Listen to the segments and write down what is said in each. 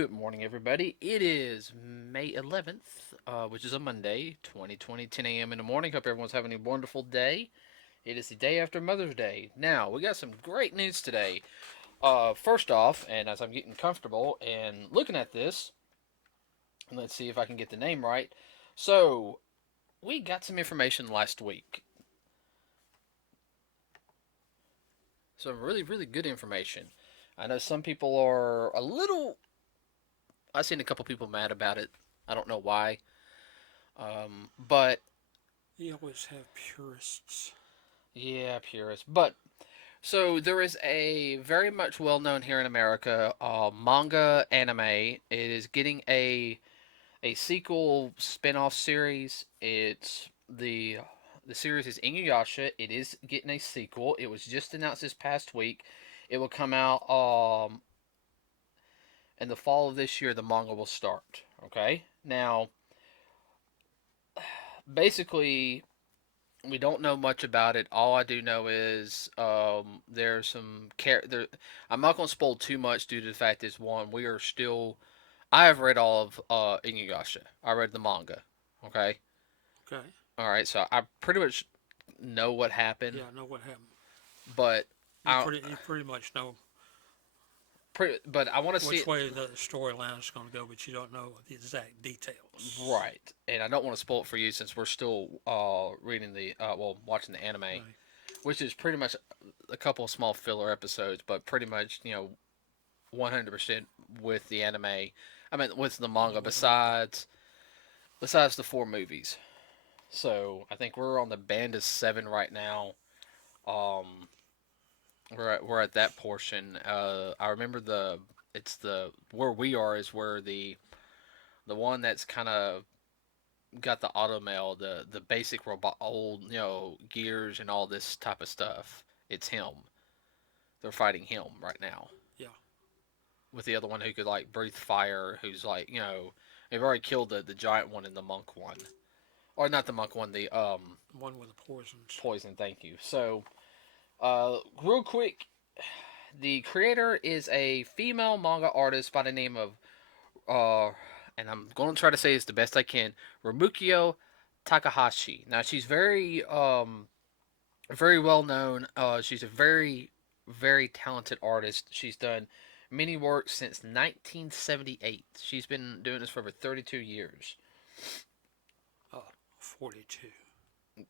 Good morning, everybody. It is May 11th, which is a Monday, 2020, 10 a.m. in the morning. Hope everyone's having a wonderful day. It is the day after Mother's Day. Now, we got some great news today. First off, and as I'm getting comfortable and looking at this, let's see if I can get the name right. So, we got some information last week. Some really, really good information. I know some people are a little. I've seen a couple people mad about it. I don't know why. But You always have purists. yeah, purist. But so there is a very much well known here in America manga anime. It is getting a sequel spin off series. The series is Inuyasha. It is getting a sequel. It was just announced this past week. It will come out in the fall of this year. The manga will start. Okay. Now, basically, we don't know much about it. All I do know is there's some care. There, I'm not going to spoil too much due to the fact is one, we are still. I have read all of Inuyasha. I read the manga. Okay. Okay. All right. So I pretty much know what happened, Yeah, I know what happened. but I You pretty much know but I want to see which it way the storyline is going to go, but you don't know the exact details. right, and I don't want to spoil it for you since we're still reading the watching the anime, Right. which is pretty much a couple of small filler episodes, but pretty much 100% with the anime. I mean, with the manga. With the manga. Besides the four movies. So I think we're on the band of seven right now. Um, we're at that portion. I remember it's the where we are is where the one that's kind of got the automail, the basic robot, old gears and all this type of stuff. It's him. They're fighting him right now. Yeah. With the other one who could like breathe fire, who's like they've already killed the giant one and the monk one, or not the monk one, the One with the poisons. poison. Thank you. So real quick, the creator is a female manga artist by the name of and I'm going to try to say this the best I can, Ramukio Takahashi. Now she's very well known. She's a very talented artist. She's done many works since 1978. She's been doing this for over 32 years. 42.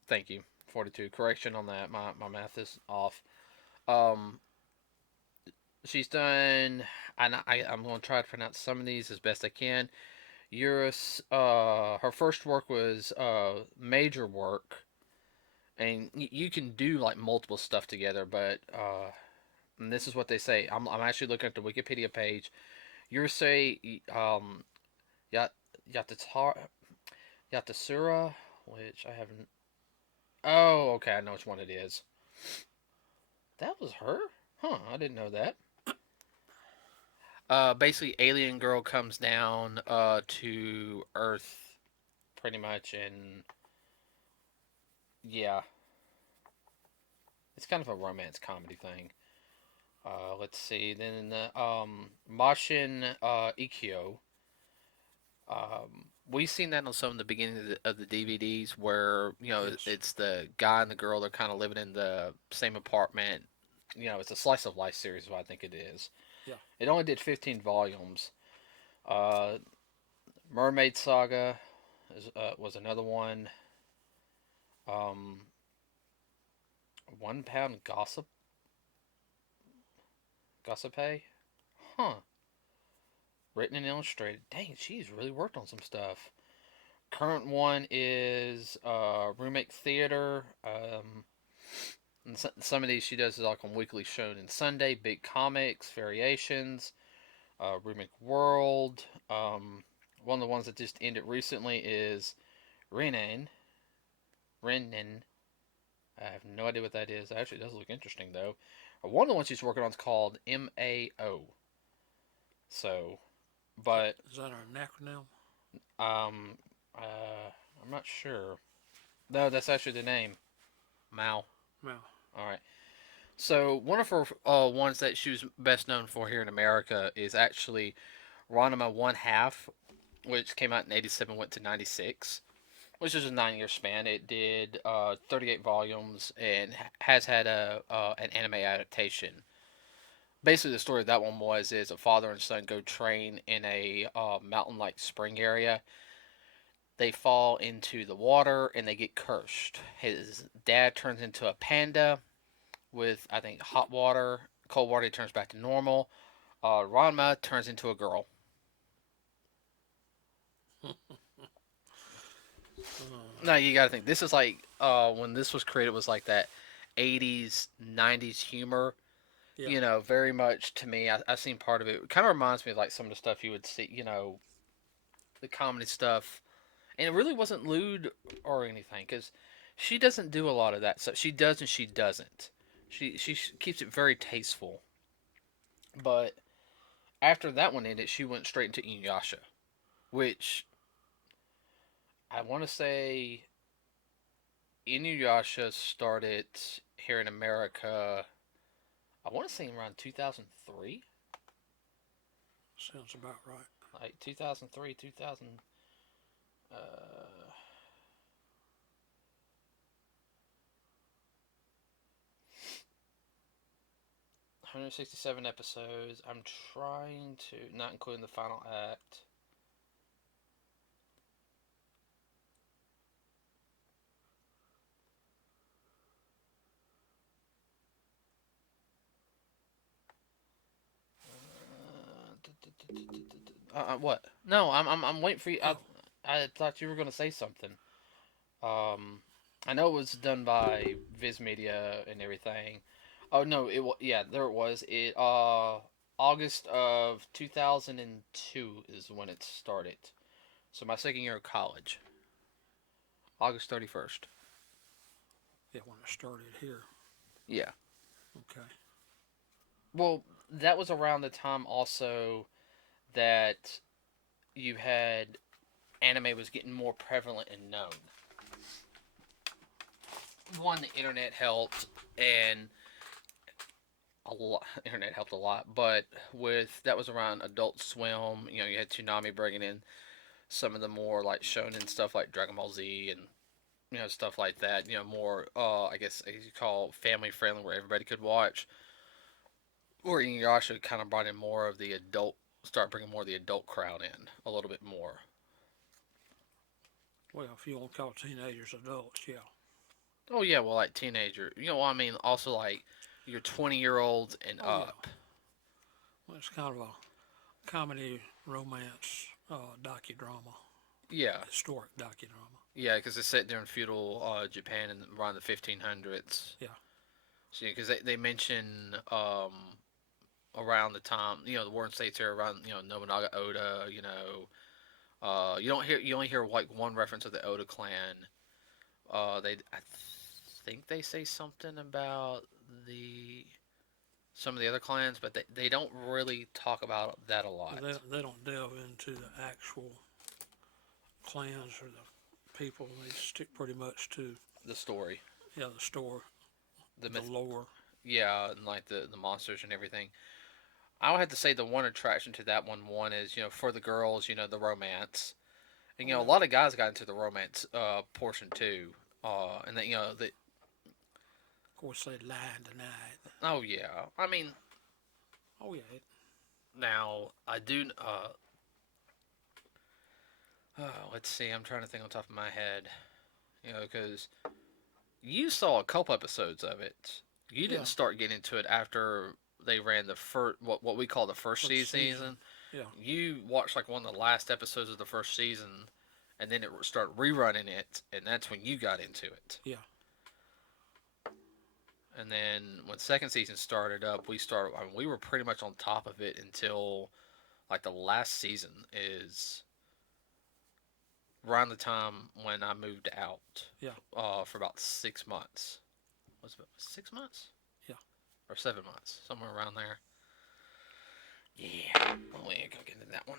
Thank you. 42. Correction on that. My math is off. Um, she's done, and I'm going to try to pronounce some of these as best I can. Eurus, her first work was major work, and you can do like multiple stuff together, but and this is what they say. I'm actually looking at the Wikipedia page. Yurusei Yat Yatatar Yatasura, which I haven't. Oh, okay, I know which one it is. That was her? Huh, I didn't know that. Basically, alien girl comes down to Earth, pretty much, and yeah, it's kind of a romance comedy thing. Let's see. Then Mashin Ikkyo. We've seen that on some of the beginning of the DVDs where Yes. it's the guy and the girl. They're kind of living in the same apartment. It's a slice of life series. What I think it is. Yeah. It only did 15 volumes. Uh, Mermaid Saga was another one. Um, 1 Pound Gossip, huh? Written and illustrated. Dang, she's really worked on some stuff. Current one is Roommate Theater. And some of these she does like on Weekly Shonen Sunday, Big Comics, Variations, Roommate World. One of the ones that just ended recently is Renan. Renan. I have no idea what that is. It actually does look interesting though. One of the ones she's working on is called MAO. So, but Is that an acronym? um, I'm not sure. No, that's actually the name. Mao. No. All right. So one of her ones that she was best known for here in America is actually Ranma One Half, which came out in '87, went to '96, which is a 9 year span. It did 38 volumes and has had an anime adaptation. Basically, the story of that one was is a father and son go train in a mountain like spring area. They fall into the water and they get cursed. His dad turns into a panda with, I think, hot water. Cold water, he turns back to normal. Ranma turns into a girl. Now you gotta think this is like when this was created, it was like that '80s '90s humor. Yeah. You know, very much to me. I seen part of it. It kind of reminds me of like some of the stuff you would see. You know, the comedy stuff, and it really wasn't lewd or anything because she doesn't do a lot of that stuff. She does and she doesn't. She keeps it very tasteful. But after that one ended, she went straight into Inuyasha, which I want to say Inuyasha started here in America. I want to say around 2003, Sounds about right. like 2003, 2000. 167 episodes. I'm trying to, not including the final act. What? No, I'm waiting for you. I thought you were gonna say something. I know it was done by Viz Media and everything. Oh no, yeah, there it was. It August of 2002 is when it started. So my second year of college. August 31st. Yeah, when I started here. Yeah. Okay. Well, that was around the time also that you had anime was getting more prevalent and known. One, the internet helped, and a lot. Internet helped a lot, but with that was around Adult Swim. You know, you had Toonami bringing in some of the more like shonen stuff like Dragon Ball Z and stuff like that. You know, more I guess you call family friendly where everybody could watch. Or Inuyasha kind of brought in more of the adult, start bringing more of the adult crowd in a little bit more. Well, if you want to call teenagers adults, yeah. Oh yeah, well like teenager, I mean also like your 20-year-olds and up. Yeah. Well, it's kind of a comedy romance docudrama. Yeah. Historic docudrama. Yeah, because it's set during feudal Japan and around the 1500s. Yeah. So because they mention around the time the Warring States here around Nobunaga Oda. You only hear like one reference of the Oda clan. I think they say something about some of the other clans, but they don't really talk about that a lot. They don't delve into the actual clans or the people. They stick pretty much to the story. Yeah, the story, the lore. Yeah, and like the monsters and everything. I would have to say the one attraction to that one is for the girls, the romance, and a lot of guys got into the romance portion too, and that the. Of course, they lie and deny it. Oh yeah, I mean. Oh yeah. Now I do. Let's see. I'm trying to think on top of my head, because you saw a couple episodes of it. You didn't start getting into it after they ran the first, what we call the first season. Yeah. You watched like one of the last episodes of the first season, and then it started rerunning it, and that's when you got into it. Yeah. And then when second season started up, we were pretty much on top of it until like the last season is around the time when I moved out. Yeah. For about 6 months. Was it 6 months? Yeah. Or 7 months, somewhere around there. Yeah, we ain't gonna get into that one.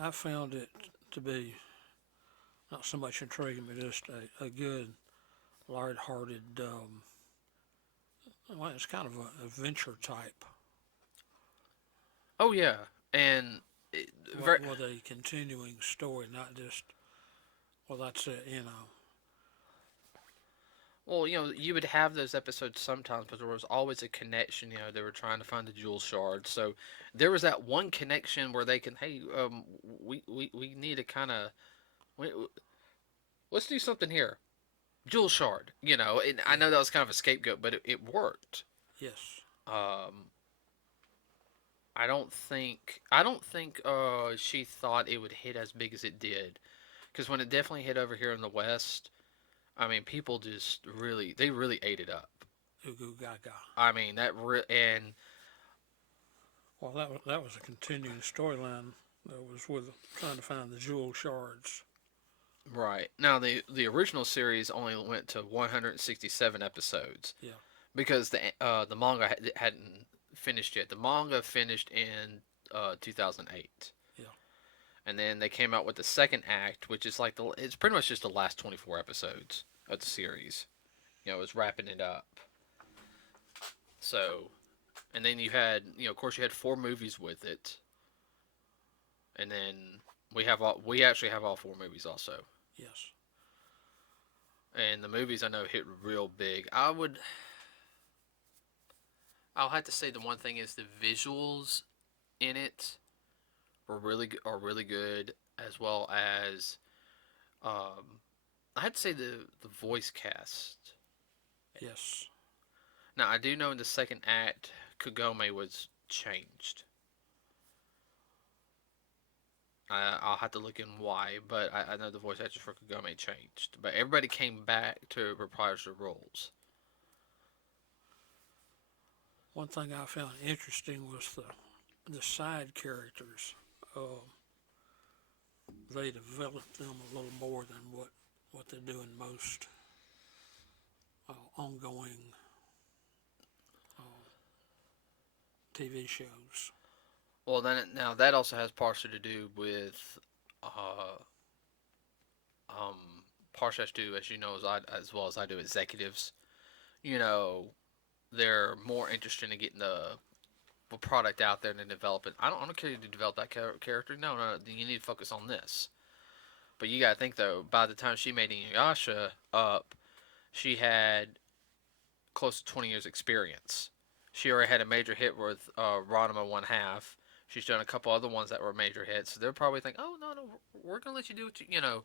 I found it to be not so much intriguing, but just a good, light-hearted Well, it's kind of an adventure type Oh yeah, and it, very with a continuing story, not just, well, that's it, you know. well. You would have those episodes sometimes, but there was always a connection. They were trying to find the jewel shard, so there was that one connection where they can, hey, we need to kind of, let's do something here. Jewel shard, and I Yeah. know that was kind of a scapegoat, but it worked. Yes. Um, I don't think she thought it would hit as big as it did, because when it definitely hit over here in the West, I mean, people just really ate it up. Ugu Gaga. I mean, and Well, that was a continuing storyline that was with trying to find the jewel shards. right now the original series only went to 167 episodes Yeah. because the manga hadn't finished yet. The manga finished in 2008. Yeah. And then they came out with the second act, which is like it's pretty much just the last 24 episodes of the series. It was wrapping it up. So, and then you had, of course, you had four movies with it, and then we actually have all four movies also. Yes. And the movies I know hit real big. I'll have to say the one thing is the visuals in it are really good, as well as I had to say the voice cast. Yes. Now I do know in the second act Kagome was changed. I'll have to look in why, but I know the voice actor for Kagome changed. But everybody came back to reprise their roles. One thing I found interesting was the side characters. Uh, they developed them a little more than what they do in most ongoing uh, TV shows. Well, then now that also has partially to do with, uh, partially has to do, as you know, as well as I do, executives. You know, they're more interested in getting the product out there than developing. I don't care to develop that character. No, you need to focus on this. But you gotta think though, by the time she made Inuyasha up, she had close to 20 years experience. She already had a major hit with Ranma One Half. She's done a couple other ones that were major hits. So they're probably thinking, oh no, we're gonna let you do what you know.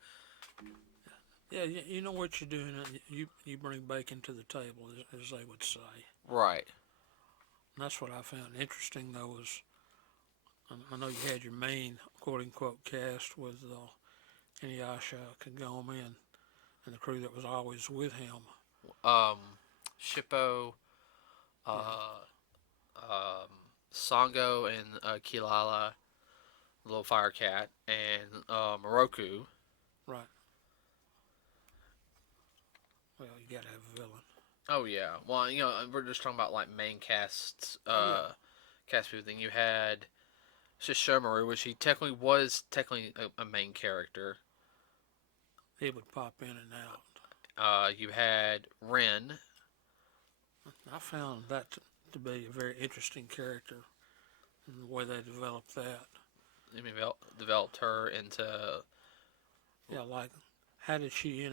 Yeah, you know what you're doing. You bring bacon to the table, as they would say. Right. And that's what I found interesting, though, was I know you had your main quote unquote cast with Inuyasha, Kagome, and the crew that was always with him. Um, Shippo, Yeah, uh, um, Sango, and Kilala, little fire cat, and Moroku. right. Well, you gotta have a villain. Oh yeah. Well, we're just talking about like main casts, Oh yeah, cast people thing. You had Shishomaru, which he technically a main character. he would pop in and out. You had Ren. I found that to be a very interesting character, and the way they developed that. They developed her into. Yeah, like how did she,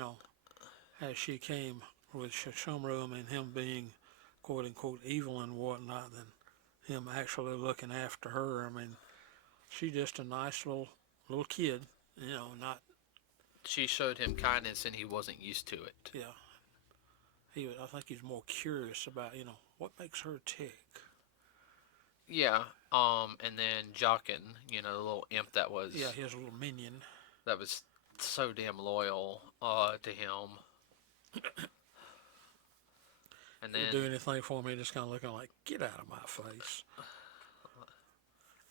as she came with Shishamaru and him being quote unquote evil and whatnot, than him actually looking after her. I mean, she's just a nice little kid, not She showed him kindness, and he wasn't used to it. yeah. I think he's more curious about what makes her tick. Yeah. And then Jockin, the little imp Yeah, his little minion. that was so damn loyal to him. And He'll then do anything for me, just kind of looking like, get out of my face.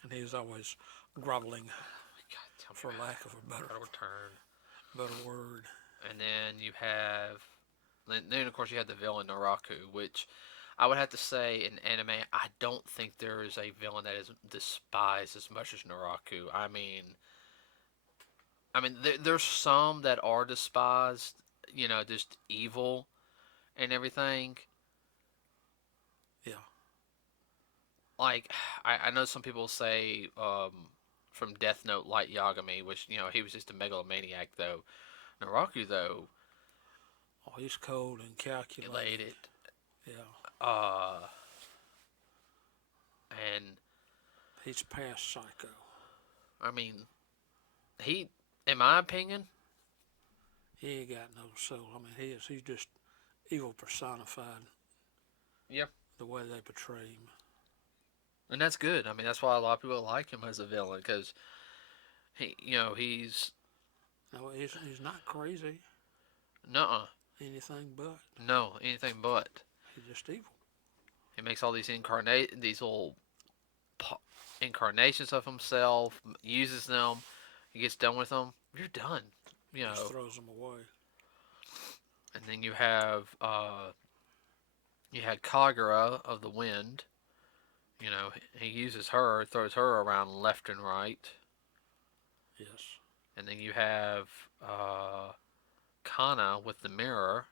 And he was always groveling, God, tell for me lack of a better about return. better word. And then you have, then of course you have the villain Naraku, which I would have to say in anime, I don't think there is a villain that is despised as much as Naraku. I mean, there's some that are despised, just evil and everything. like I know some people say from Death Note Light Yagami, which he was just a megalomaniac though. Naraku though, Oh, he's cold and calculating. elated, Yeah, uh, and he's past psycho. I mean he, in my opinion, He ain't got no soul. I mean, he's just evil personified. yeah, The way they portray him. and that's good. I mean that's why a lot of people like him as a villain because he's No, he's not crazy. nuh Anything but. no anything but. He's just evil. He makes all these little incarnations of himself, uses them, he gets done with them. You're done, you Just know. throws them away. And then you had Kagura of the Wind. He uses her, throws her around left and right. Yes. And then you have Kana with the mirror.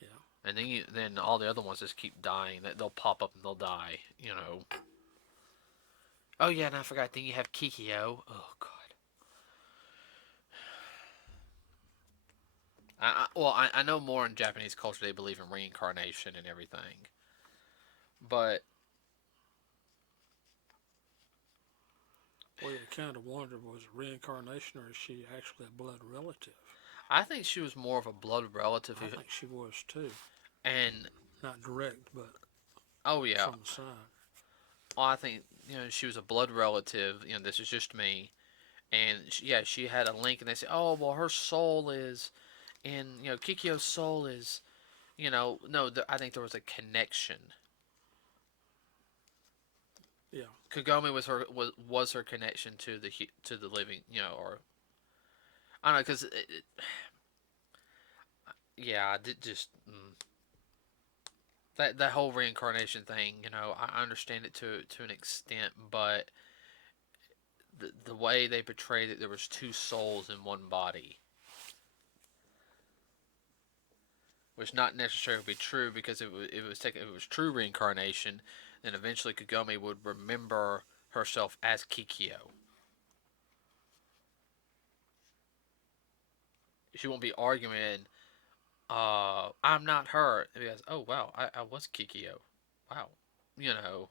Yeah. And then all the other ones just keep dying. They'll pop up and they'll die. Oh yeah, and I forgot. Then you have Kikyo. Oh god. I know more in Japanese culture they believe in reincarnation and everything, but Well, you kind of wonder, was it reincarnation or is she actually a blood relative? I think she was more of a blood relative I think she was too. and Not direct, but oh yeah, from the side. well, I think she was a blood relative. This is just me, and she had a link, and they say, oh well, her soul is, and Kikyo's soul is, no, I think there was a connection. Yeah. Kagome was her connection to the living, or I don't know, because yeah, I did just that whole reincarnation thing. I understand it to an extent, but the way they portrayed it, there was two souls in one body, which not necessarily be true because it was true reincarnation. Then eventually Kagome would remember herself as Kikyo. She won't be arguing. I'm not her. Because oh wow, I was Kikyo. Wow, you know.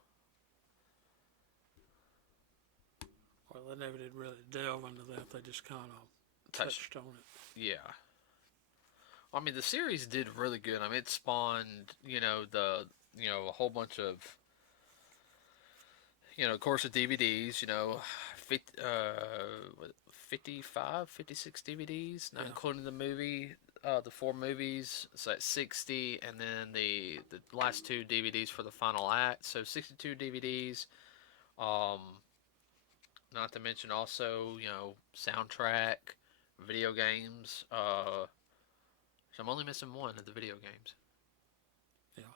Well, they never did really delve into that. They just kind of Touch. touched on it. Yeah. I mean, the series did really good. I mean, it spawned, a whole bunch of, of course, the DVDs, 50, 55, 56 DVDs, not Yeah. including the movie, the four movies. So that's 60, and then the last two DVDs for the final act. So 62 DVDs. Um, Not to mention also, soundtrack, video games. So I'm only missing one of the video games. Yeah.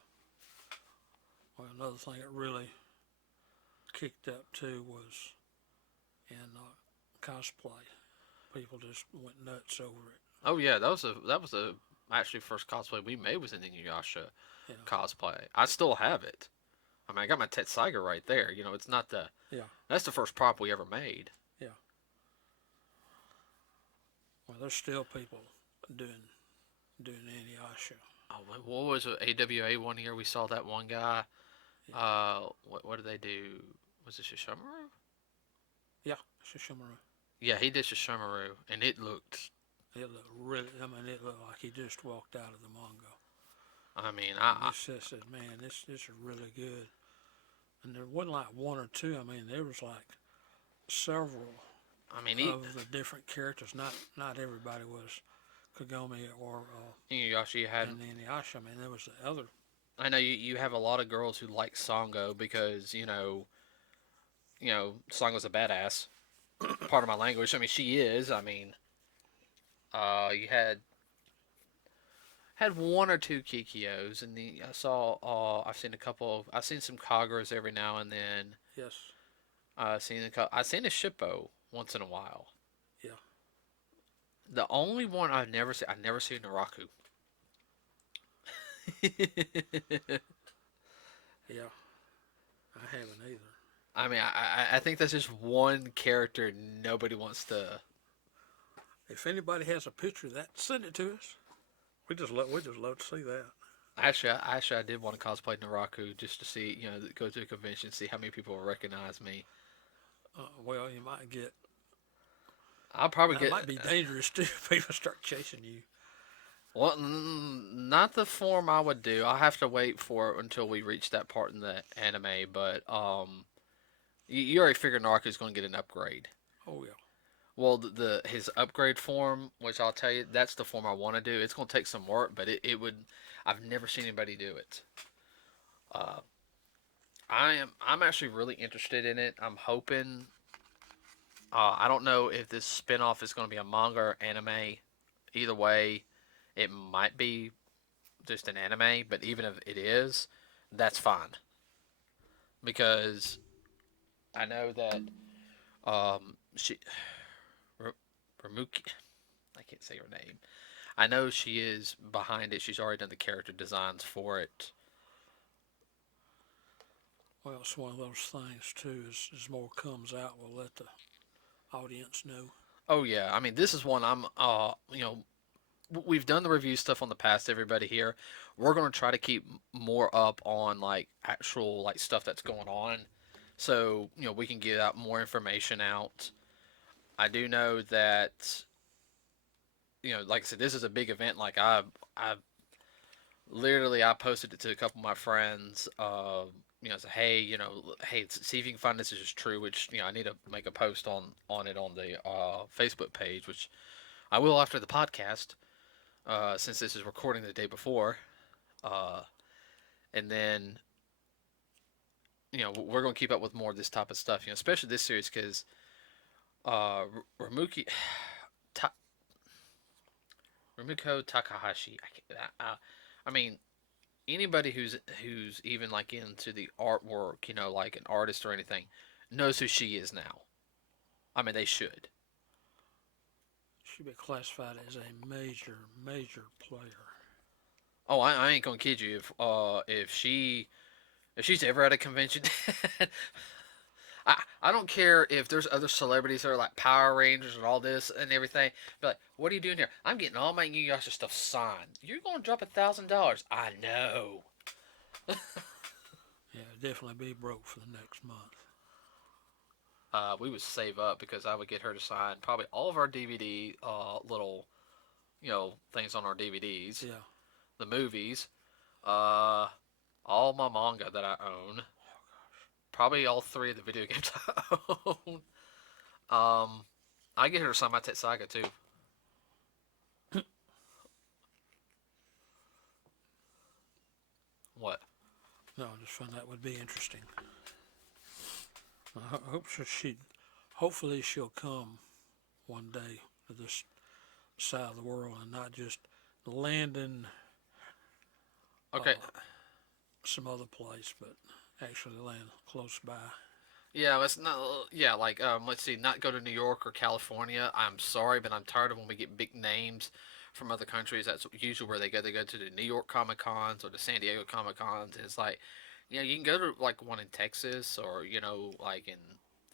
Well, another thing that really kicked up too was in cosplay. People just went nuts over it. Oh yeah, that was the actually first cosplay we made was an Inuyasha Yeah. cosplay. I still have it. I mean, I got my Tetsaiga right there. It's not the Yeah. that's the first prop we ever made. Yeah. Well, there's still people doing Inuyasha. Oh, what was it? AWA one year we saw that one guy. Yeah. What did they do? Was it Shishomaru? Yeah. Shishimaru. Yeah, he did Shishomaru, and it looked. It looked really. I mean, it looked like he just walked out of the manga. I mean, He said, "Man, this is really good." And there wasn't like one or two. I mean, there was like several I mean, of the different characters. Not everybody was Kagome or Inuyasha had. and Inuyasha. I mean, there was the other. I know you have a lot of girls who like Sango because Sango's a badass. Part of my language. I mean, she is. I mean, you had one or two Kikios, and I saw. I've seen a couple of. I've seen some Kaguras every now and then. Yes. I've seen a Shippo once in a while. Yeah. The only one I've never seen Naraku. Yeah. I haven't either. I mean, I think that's just one character nobody wants to. If anybody has a picture of that, send it to us. We just love to see that. Actually, I did want to cosplay Naraku just to see, go to a convention, see how many people will recognize me. Well, you might get. I'll probably That get. might be dangerous too. If people start chasing you. Well, not the form I would do. I'll have to wait for it until we reach that part in the anime. But you already figured Naraku's going to get an upgrade. Oh yeah. Well, his upgrade form, which I'll tell you, that's the form I want to do. It's going to take some work, but it would. I've never seen anybody do it. Uh, I'm actually really interested in it. I'm hoping. I don't know if this spinoff is going to be a manga or anime. Either way, it might be just an anime, but even if it is, that's fine because I know that she Ramuki, I can't say her name. I know she is behind it. She's already done the character designs for it. Well, it's one of those things too. As more comes out, we'll let the audience know. Oh yeah, I mean this is one I'm we've done the review stuff on the past. Everybody here, we're gonna try to keep more up on like actual like stuff that's going on, so we can get out more information out. I do know that like I said, this is a big event. Like I literally I posted it to a couple of my friends. Say hey, hey, see if you can find this is true. Which I need to make a post on it on the Facebook page, which I will after the podcast. Since this is recording the day before, uh, and then we're going to keep up with more of this type of stuff. Especially this series because Ramuki, Ta, Rumiko Takahashi. I mean, anybody who's even like into the artwork, like an artist or anything, knows who she is now. I mean, they should. She'd be classified as a major player. Oh, I ain't gonna kid you. If she's ever at a convention, I don't care if there's other celebrities that are like Power Rangers and all this and everything. Be like, what are you doing here? I'm getting all my Inuyasha stuff signed. You're gonna drop $1,000. I know. Yeah, definitely be broke for the next month. We would save up because I would get her to sign probably all of our DVD little things on our DVDs, Yeah. the movies, all my manga that I own, probably all three of the video games I own. I get her to sign my Tetsaga too. What? No, I just found that would be interesting. I hope hopefully she'll come one day to this side of the world and not just land in Okay. some other place, but actually land close by. Yeah, let's not. Yeah, like let's see, not go to New York or California. I'm sorry, but I'm tired of when we get big names from other countries. That's usually where they go. They go to the New York Comic Cons or the San Diego Comic Cons. And it's like, you can go to like one in Texas or like in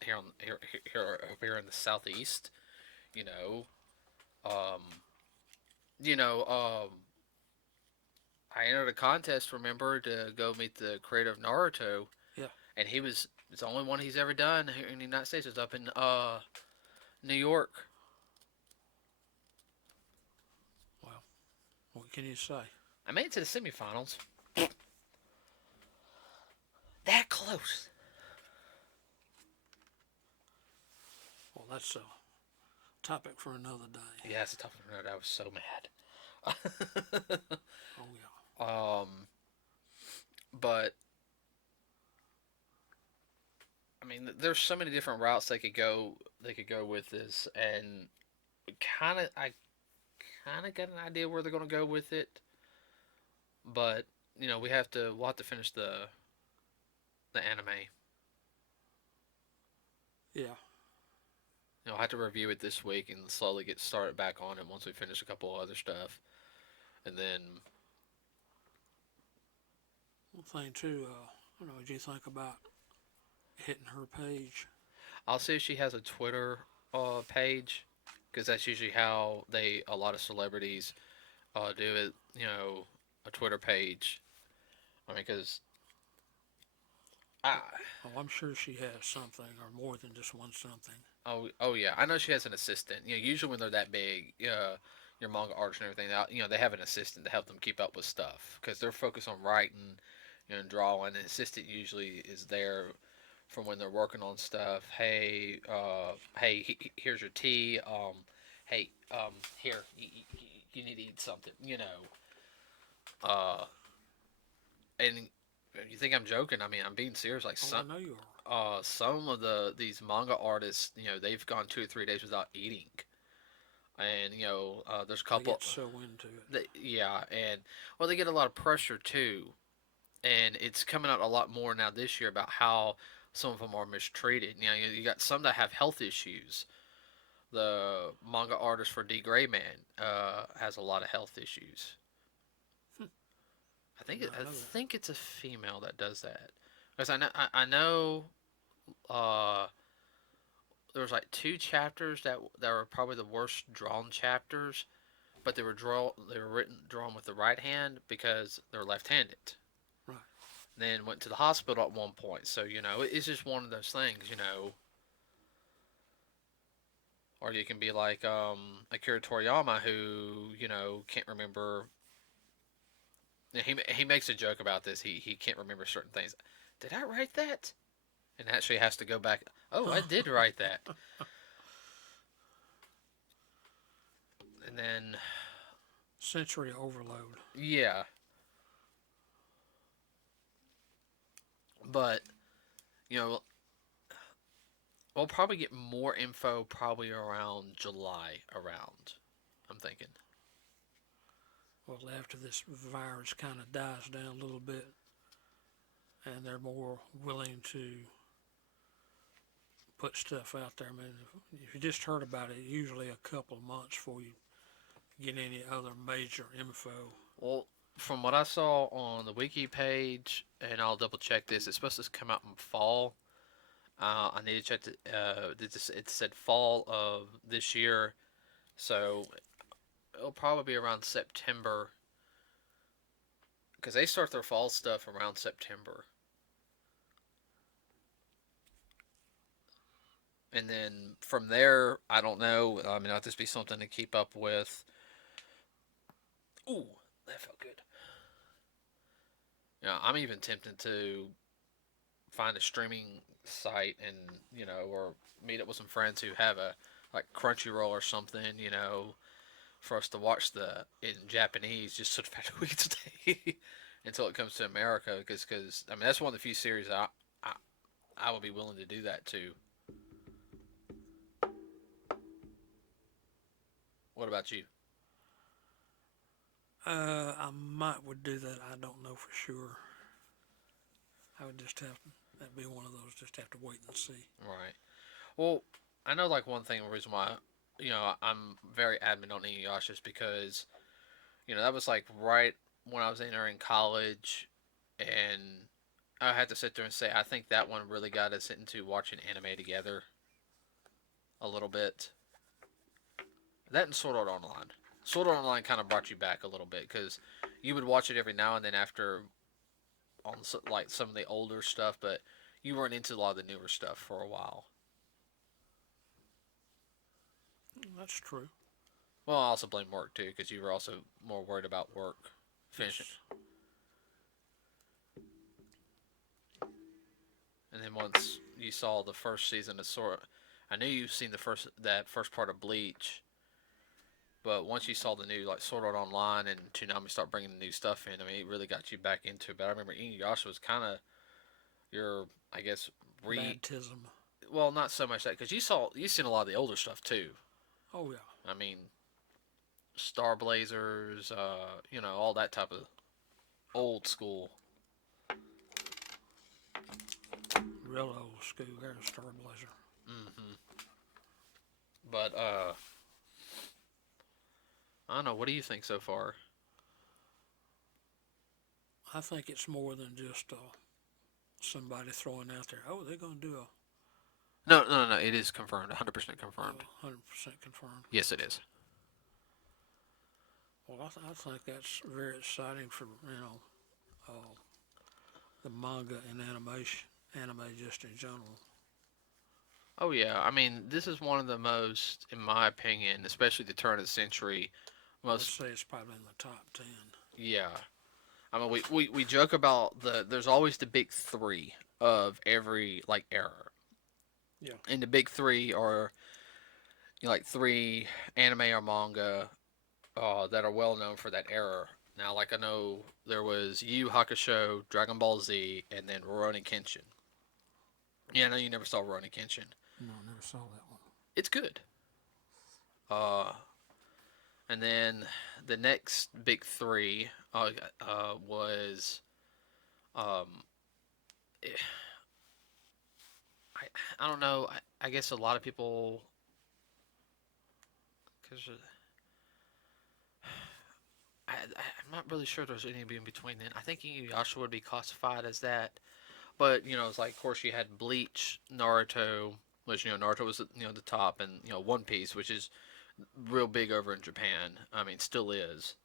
here in the southeast. You know, um, you know, I entered a contest. Remember to go meet the creator of Naruto. Yeah. And it's the only one he's ever done here in the United States. It's up in New York. Well, what can you say? I made it to the semifinals. That close. Well, that's a topic for another day. Yeah, it's a tough one. I was so mad. Oh yeah. But I mean, there's so many different routes they could go. They could go with this, and I kind of got an idea where they're going to go with it. But we'll have to finish the anime. Yeah. I'll have to review it this week and slowly get started back on it once we finish a couple of other stuff, and then. One thing too, what do you think about hitting her page. I'll see if she has a Twitter page, because that's usually how a lot of celebrities do it. A Twitter page. I mean, because I Oh, I'm sure she has something, or more than just one something. oh yeah, I know she has an assistant. Usually when they're that big, your manga artists and everything, they have an assistant to help them keep up with stuff because they're focused on writing, and drawing. An assistant usually is there from when they're working on stuff. Hey, here's your tea. Hey, here, you need to eat something. Uh, and you think I'm joking? I mean, I'm being serious. Like Oh, I know you are. some of these manga artists, they've gone 2 or 3 days without eating, and there's a They couple. get so into it. Yeah, and well, they get a lot of pressure too, and it's coming out a lot more now this year about how some of them are mistreated. You got some that have health issues. The manga artist for D Gray Man has a lot of health issues. Did not I know that. think it's a female that does that. Because I know uh, there was like 2 chapters that were probably the worst drawn chapters, but they were drawn with the right hand because they're left-handed. Right. Then went to the hospital at one point, so it's just one of those things. Or you can be like Akira Toriyama, who can't remember. He makes a joke about this. He can't remember certain things. Did I write that? And actually has to go back. Oh, I did write that. And then, Sensory overload. yeah, but you know, we'll probably get more info probably around July. I'm thinking. Well, after this virus kind of dies down a little bit, and they're more willing to put stuff out there. I mean, if you just heard about it, usually a couple of months before you get any other major info. Well, from what I saw on the wiki page, and I'll double check this, it's supposed to come out in fall. I need to check. It said fall of this year, so it'll probably be around September because they start their fall stuff around September, and then from there, I don't know. I mean, it'll just be something to keep up with. Ooh, that felt good. I'm even tempted to find a streaming site and or meet up with some friends who have a like Crunchyroll or something, for us to watch the in Japanese just so the fact that we can stay until it comes to America because I mean that's one of the few series I I would be willing to do that too. What about you? I might would do that. I don't know for sure. I would just have to. That'd be one of those. Just have to wait and see. Right. Well, I know like one thing, the reason why I'm very adamant on Inuyasha is because that was like right when I was entering college, and I had to sit there and say I think that one really got us into watching anime together a little bit. That and Sword Art Online. Sword Art Online kind of brought you back a little bit because you would watch it every now and then after on like some of the older stuff, but you weren't into a lot of the newer stuff for a while. That's true. Well, I also blame work too because you were also more worried about work finishing. Yes. And then once you saw the first season of Sword, I knew you've seen that first part of Bleach, but once you saw the new like Sword Art Online and Toonami start bringing the new stuff in, I mean, it really got you back into it. But I remember Inuyasha was kind of your, I guess, re. Baptism. Well, not so much that because you've seen a lot of the older stuff too. Oh yeah. I mean, Star Blazers, all that type of old school. Real old school. There's Star Blazer. Mm-hmm. But I don't know. What do you think so far? I think it's more than just somebody throwing out there, oh, they're going to do a No, no, no. It is confirmed. 100% confirmed. 100% confirmed. Yes, it is. Well, I think that's very exciting for the manga and anime just in general. Oh yeah. I mean, this is one of the most, in my opinion, especially the turn of the century, I would most. say it's probably in the top 10. Yeah. I mean, we joke about there's always the big three of every like era, Yeah. and the big three are like three anime or manga that are well known for that era. Now, like I know there was Yu Hakusho, Dragon Ball Z, and then Rurouni Kenshin. Yeah, I know you never saw Rurouni Kenshin. No, I never saw that one. It's good. Uh, and then the next big three was um, I I don't know. I guess a lot of people because I'm not really sure there's any in between then. I think Inuyasha would be classified as that, but it's like of course you had Bleach, Naruto, which Naruto was the top, and One Piece, which is real big over in Japan. I mean, still is.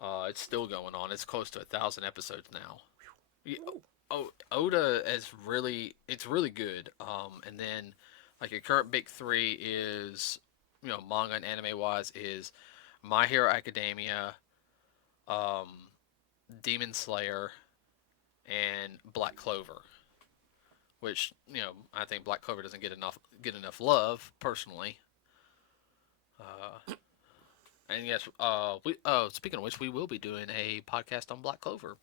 It's still going on. It's close to 1,000 episodes now. Yeah, oh, Oda is it's really good. And then like your current big three is manga and anime wise is My Hero Academia, um, Demon Slayer, and Black Clover. Which I think Black Clover doesn't get enough love personally. And yes, we speaking of which, we will be doing a podcast on Black Clover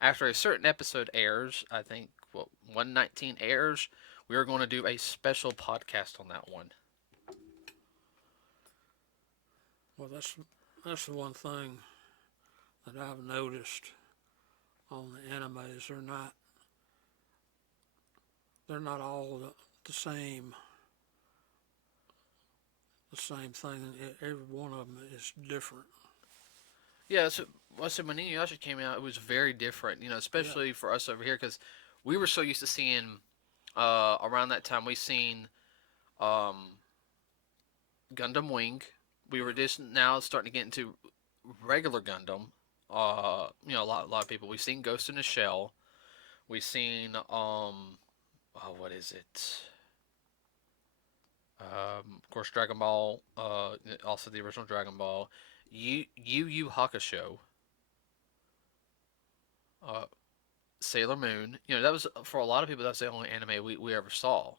after a certain episode airs. I think 119 airs. We are going to do a special podcast on that one. Well, that's the one thing that I've noticed on the animes. They're not all the same. The same thing. Every one of them is different. Yeah, so when Inuyasha came out, it was very different. Yeah. Especially for us over here because we were so used to seeing. Around that time, we seen um, Gundam Wing. We were Yeah. just now starting to get into regular Gundam. A lot of people. We've seen Ghost in the Shell. We've seen what is it? Of course, Dragon Ball. Also the original Dragon Ball. Yu Hakusho. Uh, Sailor Moon. That was for a lot of people. That's the only anime we ever saw.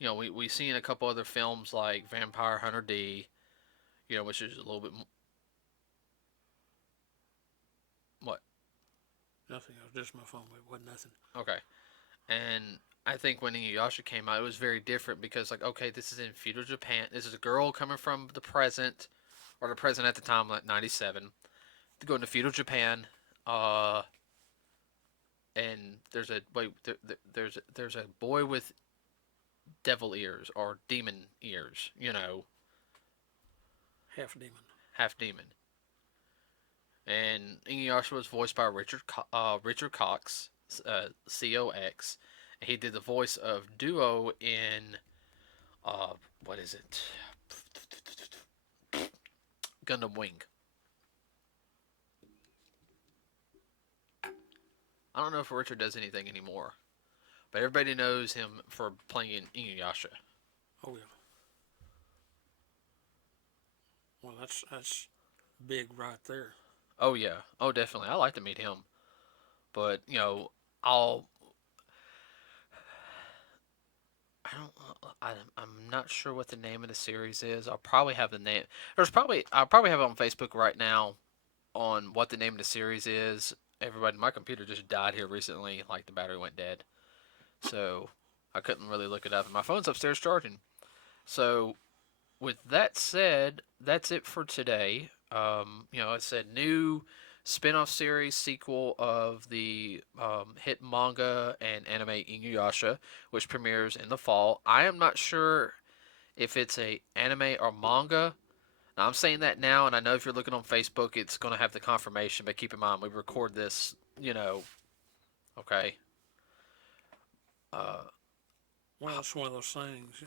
We seen a couple other films like Vampire Hunter D. Which is a little bit what? Nothing else. Just my phone. It wasn't nothing. Okay. And I think when Inuyasha came out, it was very different because like okay, this is in feudal Japan. This is a girl coming from the present, or the present at the time, like '97, to go into feudal Japan. Uh, and there's a boy with devil ears or demon ears. Half demon. Half demon. And Inuyasha was voiced by Richard Cox, COX. And he did the voice of Duo in what is it? Gundam Wing. I don't know if Richard does anything anymore, but everybody knows him for playing Inuyasha. Oh yeah. Well, that's big right there. Oh yeah, oh definitely. I like to meet him, but I'll. I don't. I'm not sure what the name of the series is. I'll probably have the name. I'll probably have it on Facebook right now on what the name of the series is. Everybody, my computer just died here recently. Like the battery went dead, so I couldn't really look it up. And my phone's upstairs charging. So with that said, that's it for today. It's a new spin-off series sequel of the hit manga and anime Inuyasha, which premieres in the fall. I am not sure if it's a anime or manga. Now, I'm saying that now, and I know if you're looking on Facebook, it's going to have the confirmation. But keep in mind, we record this, okay. Uh, Well, it's one of those things.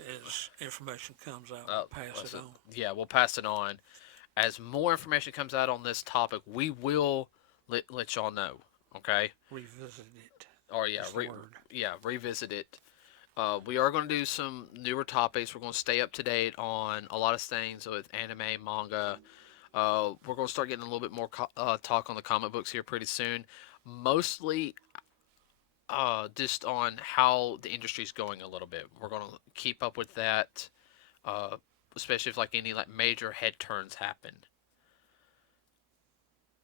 As information comes out, uh, we'll pass it on. yeah, we'll pass it on. As more information comes out on this topic, we will let y'all know. Okay? Revisit it. Or yeah, Is the word. revisit it. We are going to do some newer topics. We're going to stay up to date on a lot of things with anime, manga. We're going to start getting a little bit more talk on the comic books here pretty soon. Mostly just on how the industry's going a little bit. We're going to keep up with that, uh, especially if like any like major head turns happen.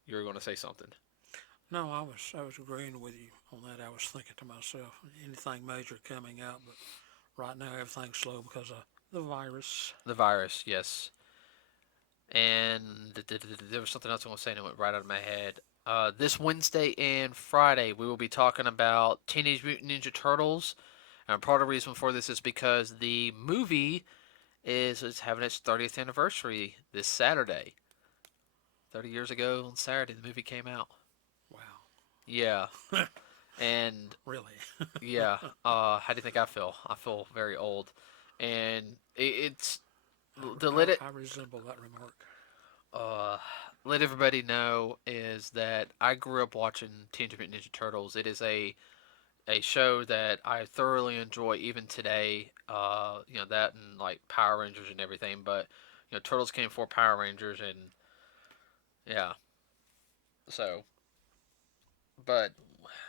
You were going to say something. No, I was agreeing with you on that. I was thinking to myself, anything major coming out, but right now everything's slow because of the virus. The virus, yes. And there was something else I was saying that went right out of my head. This Wednesday and Friday, we will be talking about Teenage Mutant Ninja Turtles. And part of the reason for this is because the movie is having its 30th anniversary this Saturday. 30 years ago on Saturday, the movie came out. Wow. Yeah. And Really? yeah, how do you think I feel? I feel very old. And it's to let it I resemble that remark. uh, let everybody know is that I grew up watching Teenage Mutant Ninja Turtles. It is a show that I thoroughly enjoy even today. That and like Power Rangers and everything. But Turtles came before Power Rangers, and yeah. So, but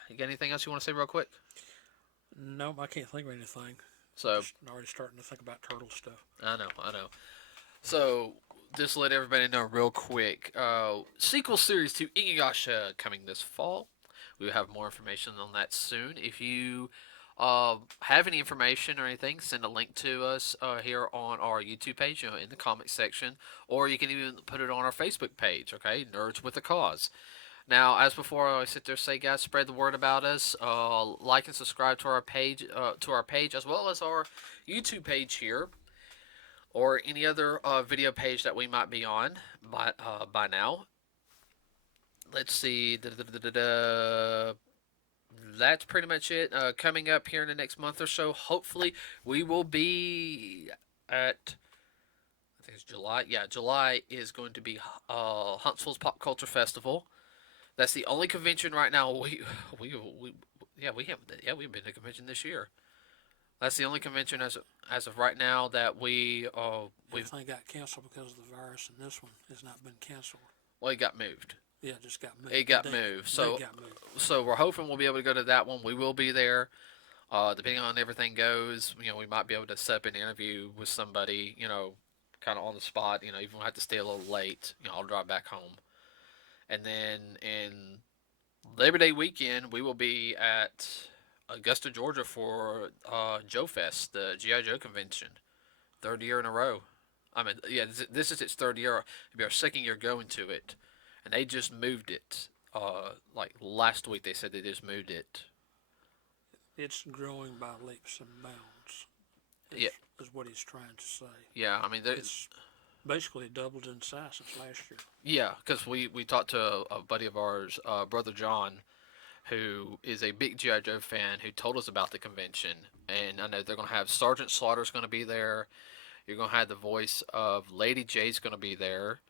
you got anything else you want to say real quick? Nope, I can't think of anything. I'm So just already starting to think about turtle stuff. I know. So just let everybody know real quick. Sequel series to Inuyasha coming this fall. We will have more information on that soon. If you have any information or anything, send a link to us here on our YouTube page, in the comments section, or you can even put it on our Facebook page. Okay, Nerds with a Cause. Now, as before, I always sit there and say, guys, spread the word about us. Like and subscribe to our page, as well as our YouTube page here, or any other video page that we might be on by now. Let's see. That's pretty much it. Coming up here in the next month or so, hopefully, we will be at. I think it's July. Yeah, July is going to be Huntsville's Pop Culture Festival. That's the only convention right now. We we haven't we've been to a convention this year. That's the only convention as of right now that we Everything got canceled because of the virus, and this one has not been canceled. well, it got moved. Yeah, it just got moved. It got moved. So got moved. so we're hoping we'll be able to go to that one. We will be there. Depending on everything goes, we might be able to set up an interview with somebody, kind of on the spot. Even if we have to stay a little late, I'll drive back home. And then in Labor Day weekend, we will be at Augusta, Georgia for Joe Fest, the GI Joe convention, 3rd year in a row. I mean, yeah, this is its 3rd year. It'll be our 2nd year going to it, and they just moved it. Like last week, they said they just moved it. It's growing by leaps and bounds. Yeah, is what he's trying to say. yeah. I mean, It's basically doubled in size since last year. yeah, because we talked to a buddy of ours, brother John, who is a big GI Joe fan, who told us about the convention. And I know they're going to have Sergeant Slaughter's going to be there. You're going to have the voice of Lady Jaye's going to be there,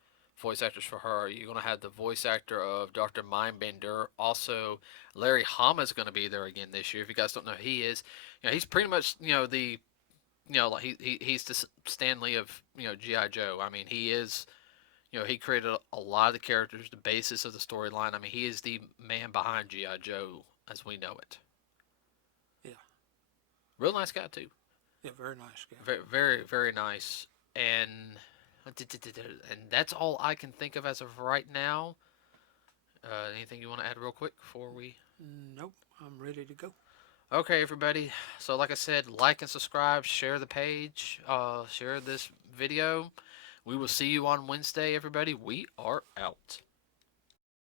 voice actors for her. You're going to have the voice actor of Dr. Mindbender. Also, Larry Hama's going to be there again this year. If you guys don't know who he is, he's pretty much the like he's the Stan Lee of GI Joe. I mean, he is. He created a lot of the characters, the basis of the storyline. I mean, he is the man behind G.I. Joe as we know it. Yeah. Real nice guy, too. Yeah, very nice guy. Very, very, very nice. And that's all I can think of as of right now. Anything you want to add real quick before we... Nope, I'm ready to go. Okay, everybody. So, like I said, like and subscribe, share the page, share this video. We will see you on Wednesday, everybody. We are out.